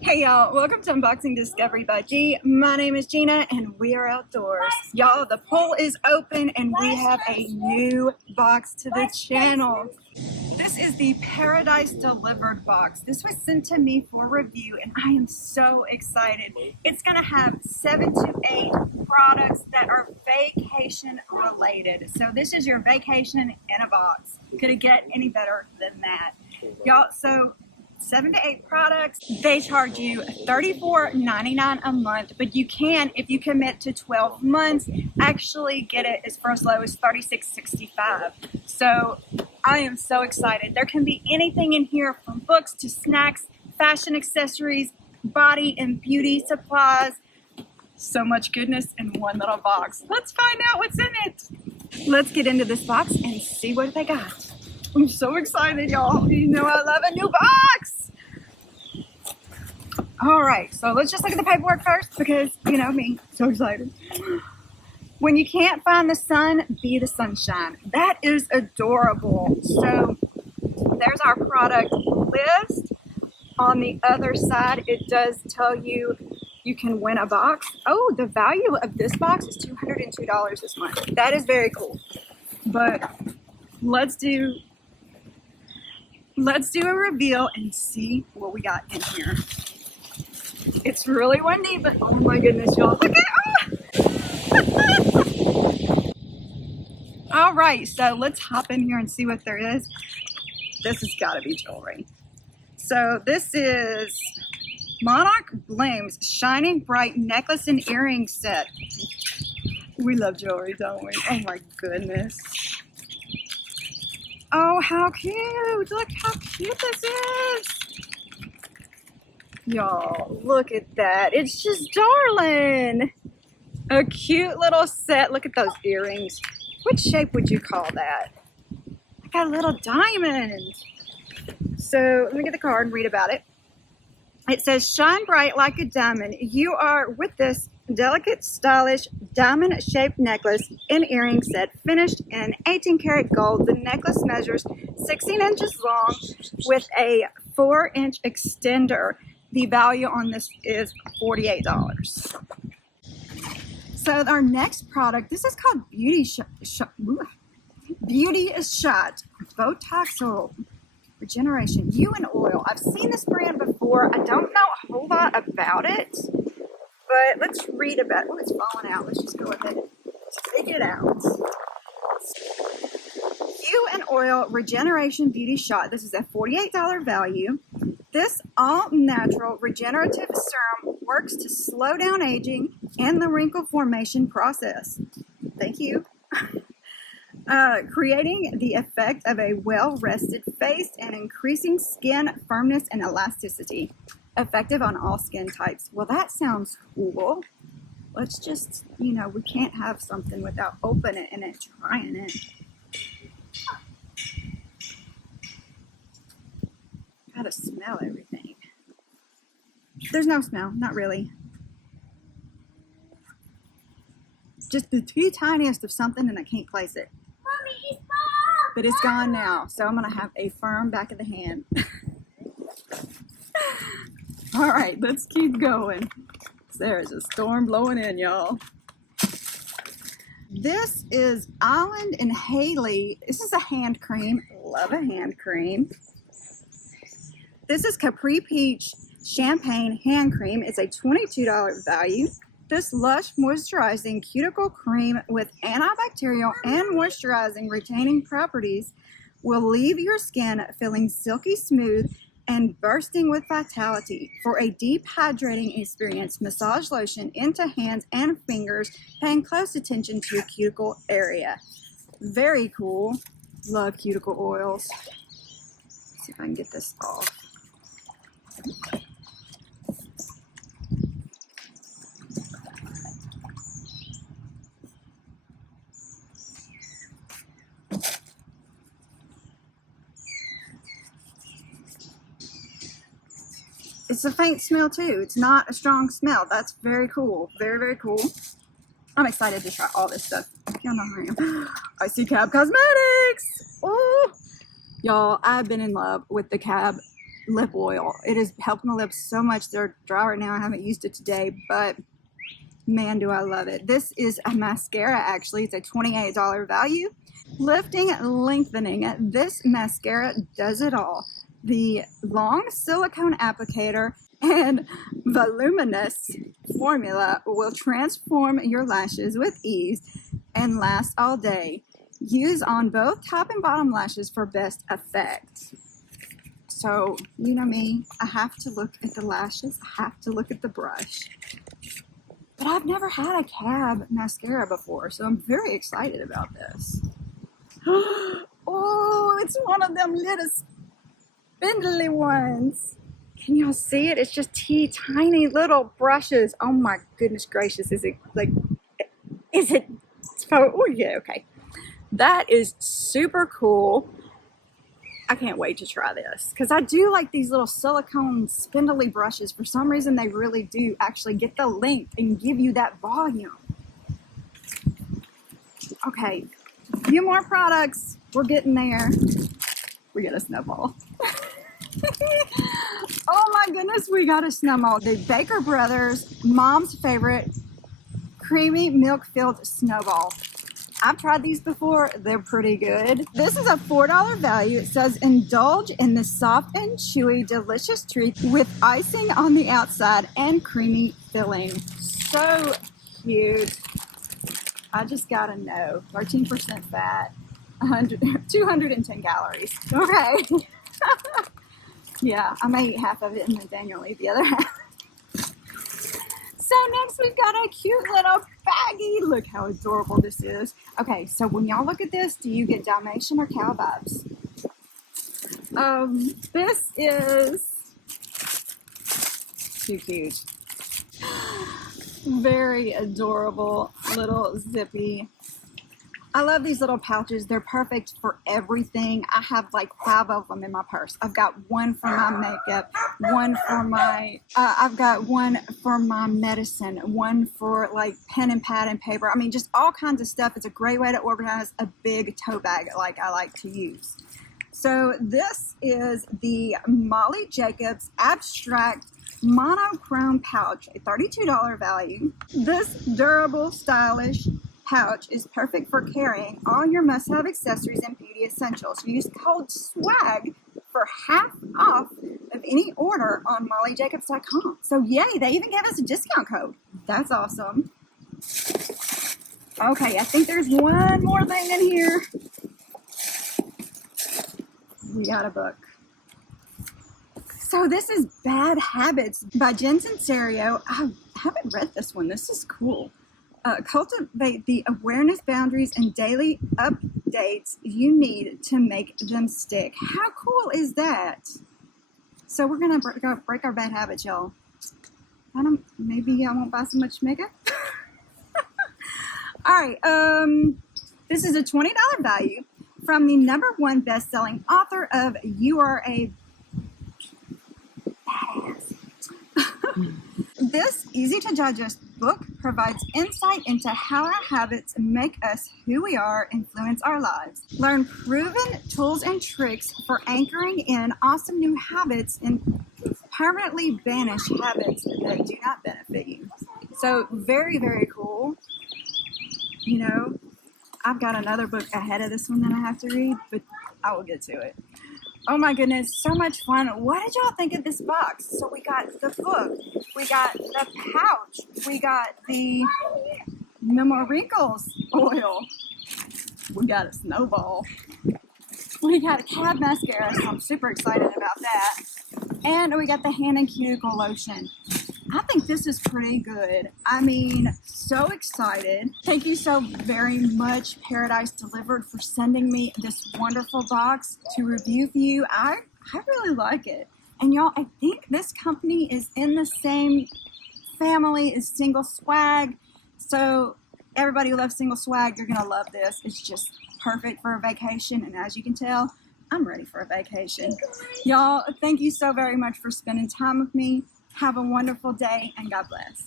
Hey y'all, welcome to Unboxing Discovery by G. My name is Gina and we are outdoors. Y'all, the poll is open and we have a new box to the channel. This is the Paradise Delivered box. This was sent to me for review and I am so excited. It's gonna have 7 to 8 products that are vacation related. So this is your vacation in a box. Could it get any better than that? Y'all, so 7 to 8 products. They charge you $34.99 a month, but you can, if you commit to 12 months, actually get it as for as low as $36.65. So I am so excited. There can be anything in here from books to snacks, fashion accessories, body and beauty supplies. So much goodness in one little box. Let's find out what's in it. Let's get into this box and see what they got. I'm so excited, y'all. You know I love a new box. All right, so let's just look at the paperwork first because, you know me, so excited. When you can't find the sun, be the sunshine. That is adorable. So there's our product list. On the other side, it does tell you you can win a box. Oh, the value of this box is $202 this month. That is very cool. But let's do a reveal and see what we got in here. It's really windy, but oh my goodness, y'all. Look at All right, so let's hop in here and see what there is. This has got to be jewelry. So this is Monarch Bloom's Shining Bright Necklace and Earring Set. We love jewelry, don't we? Oh my goodness. Oh, how cute. Look how cute this is. Y'all, look at that. It's just darling. A cute little set. Look at those earrings. What shape would you call that? I got a little diamond. So let me get the card and read about it. It says, shine bright like a diamond. You are with this delicate, stylish, diamond-shaped necklace and earring set finished in 18-karat gold. The necklace measures 16 inches long with a 4-inch extender. The value on this is $48. So our next product, this is called Beauty Shot Botox Regeneration Beauty Oil. I've seen this brand before. I don't know a whole lot about it, but let's read about it. Oh, it's falling out. Let's just go ahead and take it out. Beauty Oil Regeneration Beauty Shot. This is a $48 value. This all-natural regenerative serum works to slow down aging and the wrinkle formation process. Thank you. Creating the effect of a well-rested face and increasing skin firmness and elasticity. Effective on all skin types. Well, that sounds cool. Let's just, we can't have something without opening it and then trying it. Gotta smell everything. There's no smell, not really. Just the tiniest of something and I can't place it. Mommy, it's gone! But it's gone now, so I'm gonna have a firm back of the hand. All right, let's keep going. There's a storm blowing in, y'all. This is Island and Haley. This is a hand cream. Love a hand cream. This is Capri Peach Champagne Hand Cream. It's a $22 value. This lush moisturizing cuticle cream with antibacterial and moisturizing retaining properties will leave your skin feeling silky smooth and bursting with vitality. For a deep hydrating experience, massage lotion into hands and fingers, paying close attention to your cuticle area. Very cool. Love cuticle oils. Let's see if I can get this off. It's a faint smell too. It's not a strong smell. That's very cool. Very, very cool. I'm excited to try all this stuff. Y'all know who I am. I see KAB Cosmetics. Oh, y'all, I've been in love with the KAB lip oil. It is helping my lips so much. They're dry right now. I haven't used it today, but man, do I love it. This is a mascara, actually. It's a $28 value. Lifting, lengthening. This mascara does it all. The long silicone applicator and voluminous formula will transform your lashes with ease and last all day. Use on both top and bottom lashes for best effect. So, you know me, I have to look at the lashes. I have to look at the brush. But I've never had a KAB mascara before, so I'm very excited about this. Oh, it's one of them little spindly ones. Can y'all see it? It's just tiny little brushes. Oh my goodness gracious. Is it, oh yeah, okay. That is super cool. I can't wait to try this because I do like these little silicone spindly brushes. For some reason, they really do actually get the length and give you that volume. Okay, a few more products. We're getting there. We got a Snowball. Oh my goodness, we got a Snowball. The bakerbrothers' mom's favorite creamy milk-filled Snowball. I've tried these before. They're pretty good. This is a $4 value. It says indulge in the soft and chewy delicious treat with icing on the outside and creamy filling. So cute. I just gotta know. 13% fat, 210 calories. Okay. Yeah, I may eat half of it and then Daniel will eat the other half. So next we've got a cute little baggie. Look how adorable this is. Okay, so when y'all look at this, do you get Dalmatian or cow vibes? This is too cute. Very adorable little zippy. I love these little pouches. They're perfect for everything. I have like 5 of them in my purse. I've got one for my makeup, one for my, I've got one for my medicine, one for like pen and pad and paper. I mean, just all kinds of stuff. It's a great way to organize a big tote bag like I like to use. So this is the Mollie Jacobs Abstract Monochrome pouch, a $32 value. This durable, stylish pouch is perfect for carrying all your must-have accessories and beauty essentials. Use code SWAG for half off of any order on molliejacobs.com. So yay, they even gave us a discount code. That's awesome. Okay, I think there's one more thing in here. We got a book. So this is Bad Habits by Jen Sincero. I haven't read this one. This is cool. Cultivate the awareness, boundaries, and daily updates you need to make them stick. How cool is that? So we're gonna break our bad habits, y'all. Maybe I won't buy so much makeup. All right. This is a $20 value from the #1 best-selling author of You Are a Badass. This easy-to-digest book provides insight into how our habits make us who we are, influence our lives. Learn proven tools and tricks for anchoring in awesome new habits and permanently banish habits that do not benefit you. So very, very cool. You know, I've got another book ahead of this one that I have to read, but I will get to it. Oh my goodness, so much fun. What did y'all think of this box? So we got the book, we got the pouch, we got the No More Wrinkles oil, we got a Snowball, we got a KAB mascara, so I'm super excited about that, and we got the hand and cuticle lotion. I think this is pretty good. I mean, so excited. Thank you so very much, Paradise Delivered, for sending me this wonderful box to review for you. I really like it. And y'all, I think this company is in the same family as Single Swag. So everybody who loves Single Swag, you're gonna love this. It's just perfect for a vacation. And as you can tell, I'm ready for a vacation. Y'all, thank you so very much for spending time with me. Have a wonderful day and God bless.